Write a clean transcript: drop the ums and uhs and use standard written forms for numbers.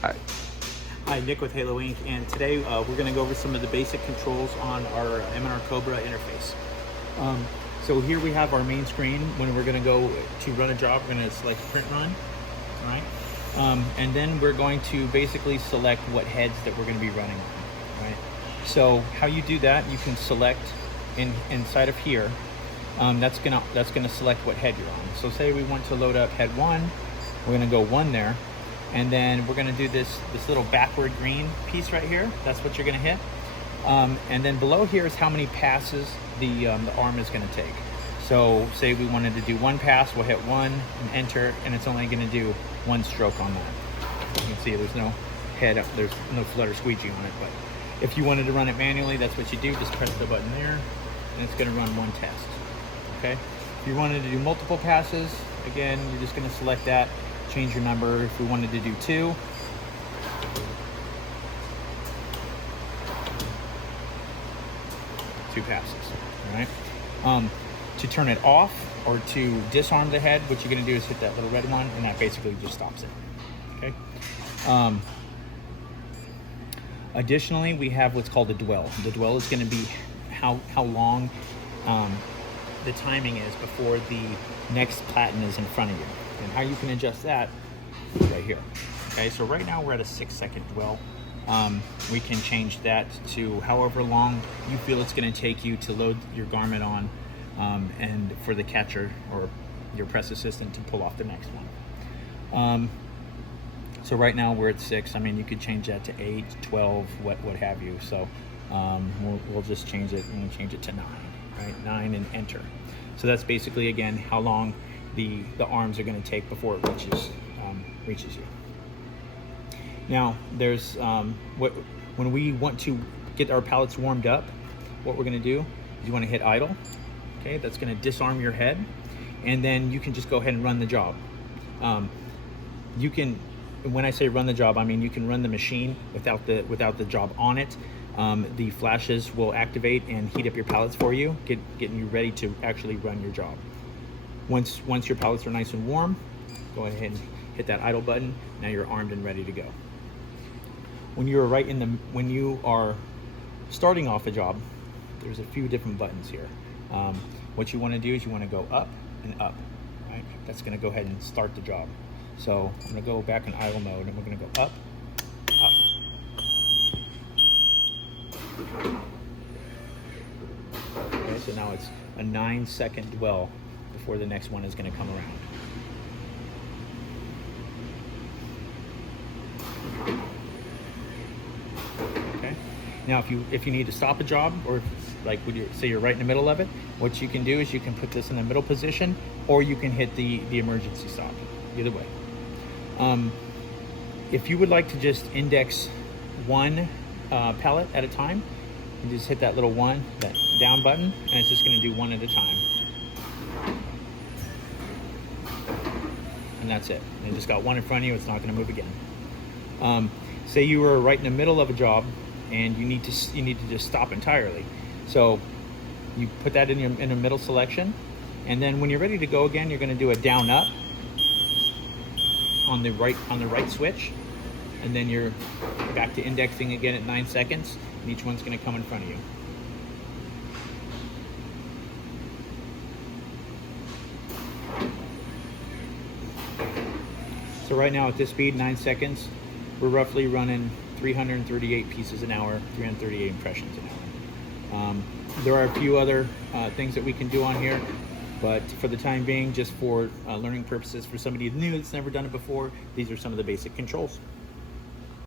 Hi. Hi, Nick with Halo Inc. And today we're going to go over some of the basic controls on our M&R Cobra interface. So here we have our main screen. When we're going to go to run a job, we're going to select print run, all right? And then we're going to basically select what heads that we're going to be running on, right? So how you do that, you can select inside of here. That's gonna select what head you're on. So say we want to load up head 1, we're going to go 1 there. And then we're gonna do this little backward green piece right here. That's what you're gonna hit. And then below here is how many passes the arm is gonna take. So say we wanted to do 1 pass, we'll hit 1 and enter, and it's only gonna do 1 stroke on that. You can see there's no head up, there's no flutter squeegee on it, but if you wanted to run it manually, that's what you do. Just press the button there, and it's gonna run 1 test, okay? If you wanted to do multiple passes, again, you're just gonna select that, change your number. If we wanted to do 2, passes, all right? To turn it off or to disarm the head, what you're gonna do is hit that little red one, and that basically just stops it, okay? Additionally, we have what's called a dwell. The dwell is gonna be how long the timing is before the next platen is in front of you. And how you can adjust that is right here. Okay, so right now we're at a 6-second dwell. We can change that to however long you feel it's going to take you to load your garment on, and for the catcher or your press assistant to pull off the next one. So right now we're at 6. I mean, you could change that to 8, 12, what have you. So we'll just change it, and we'll change it to 9, right? 9 and enter. So that's basically, again, how long the arms are going to take before it reaches you. Now there's when we want to get our pallets warmed up, what we're going to do is you want to hit idle. Okay, that's going to disarm your head, and then you can just go ahead and run the job. You can, when I say run the job, I mean you can run the machine without the job on it. The flashes will activate and heat up your pallets for you, getting you ready to actually run your job. Once your pallets are nice and warm, go ahead and hit that idle button. Now you're armed and ready to go. When you are starting off a job, there's a few different buttons here. What you want to do is you want to go up and up, right? That's going to go ahead and start the job. So I'm going to go back in idle mode, and we're going to go up, up. Okay, so now it's a 9-second dwell before the next one is going to come around. Okay. Now, if you need to stop a job, or like say you're right in the middle of it, what you can do is you can put this in the middle position, or you can hit the emergency stop. Either way. If you would like to just index 1 pallet at a time, you just hit that little 1, that down button, and it's just going to do 1 at a time. And that's it. And you just got 1 in front of you, it's not going to move again. Say you were right in the middle of a job and you need to just stop entirely. So you put that in the middle selection, and then when you're ready to go again, you're going to do a down up on the right switch, and then you're back to indexing again at 9 seconds, and each one's going to come in front of you. So right now at this speed, 9 seconds, we're roughly running 338 pieces an hour, 338 impressions an hour. There are a few other things that we can do on here, but for the time being, just for learning purposes, for somebody new that's never done it before, these are some of the basic controls.